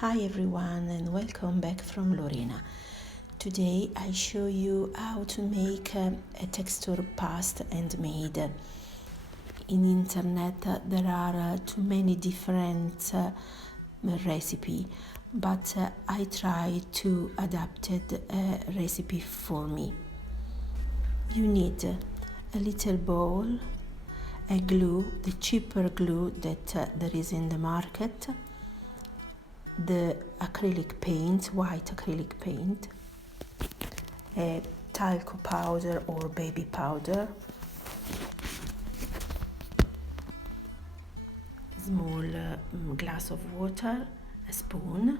Hi everyone and welcome back from Lorena. Today I show you how to make a texture pasta handmade. In internet there are too many different recipe, but I try to adapt a recipe for me. You need a little bowl, a glue, the cheaper glue that there is in the market, the acrylic paint, white acrylic paint, a talcum powder or baby powder, small glass of water, a spoon,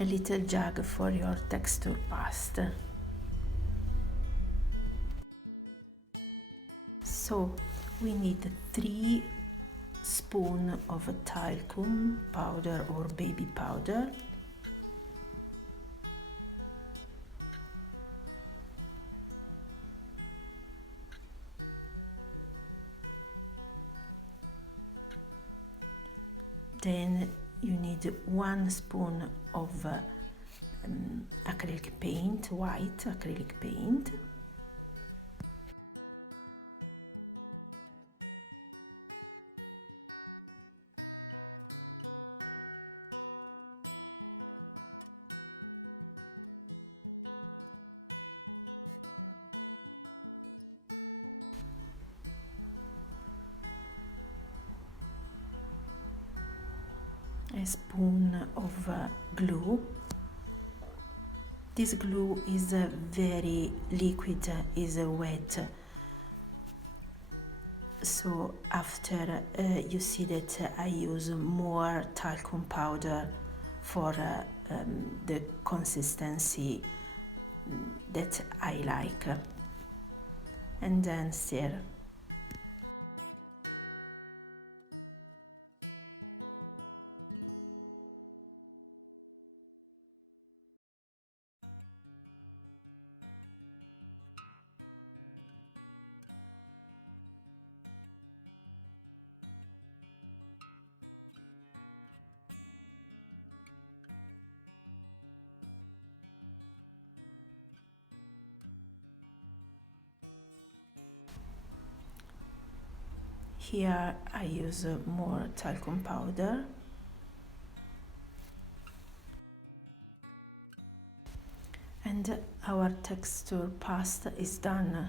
a little jug for your texture pasta. So we need 3 spoons of talcum powder or baby powder, then you need 1 spoon of acrylic paint, white acrylic paint, a spoon of glue. This glue is very liquid, is wet, so after you see that I use more talcum powder for the consistency that I like, and then stir. Here I use more talcum powder. And our texture pasta is done.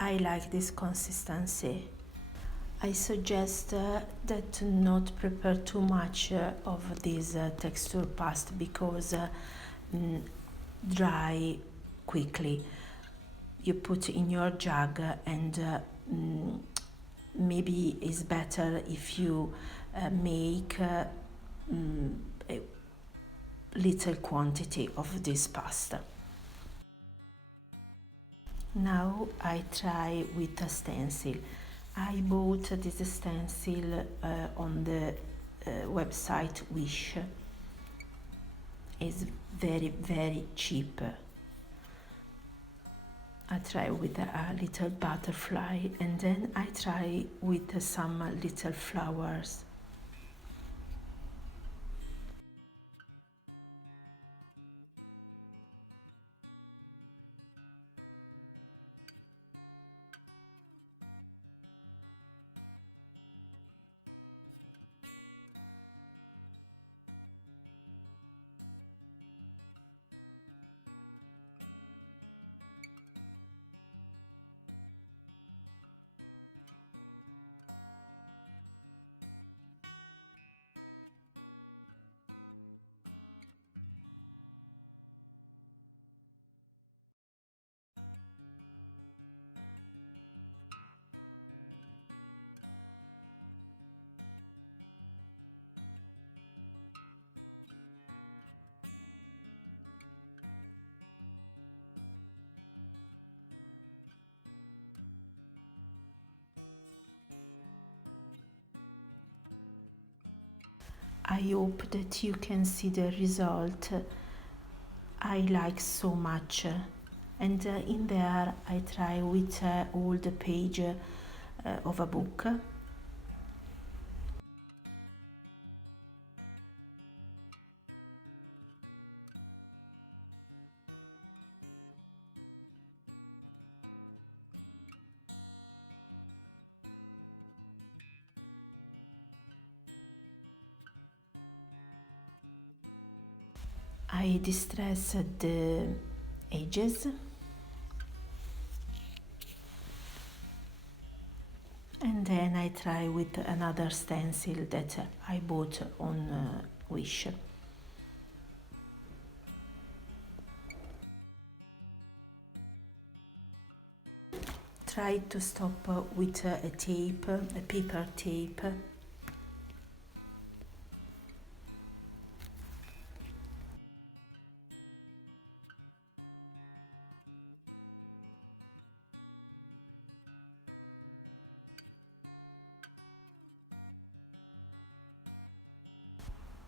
I like this consistency. I suggest that not prepare too much of this texture pasta because dry quickly. You put in your jug and maybe it's better if you make a little quantity of this pasta. Now I try with a stencil. I bought this stencil on the website Wish. It's very cheap. I try with a little butterfly and then I try with some little flowers. I hope that you can see the result. I like so much, and in there I try with all the page of a book. I distress the edges and then I try with another stencil that I bought on Wish. Try to stop with a tape, a paper tape.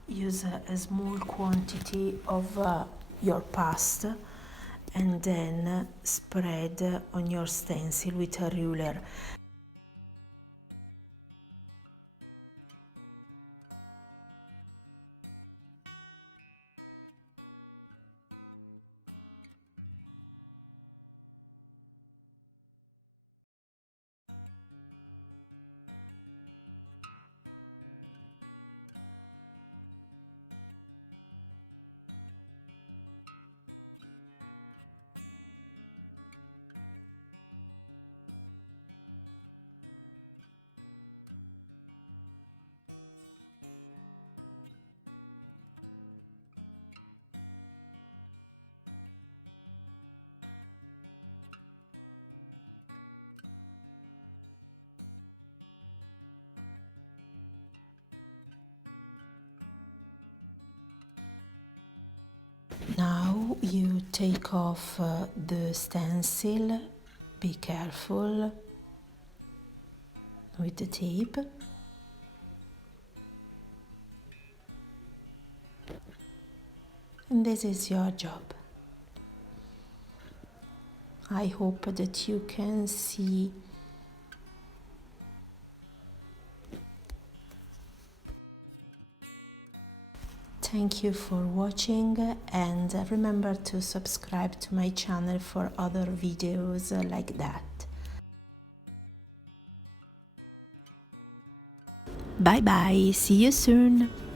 Use a small quantity of your pasta and then spread on your stencil with a ruler. Now you take off the stencil, be careful with the tape. And this is your job. I hope that you can see Thank you for watching and remember to subscribe to my channel for other videos like that. Bye bye, see you soon!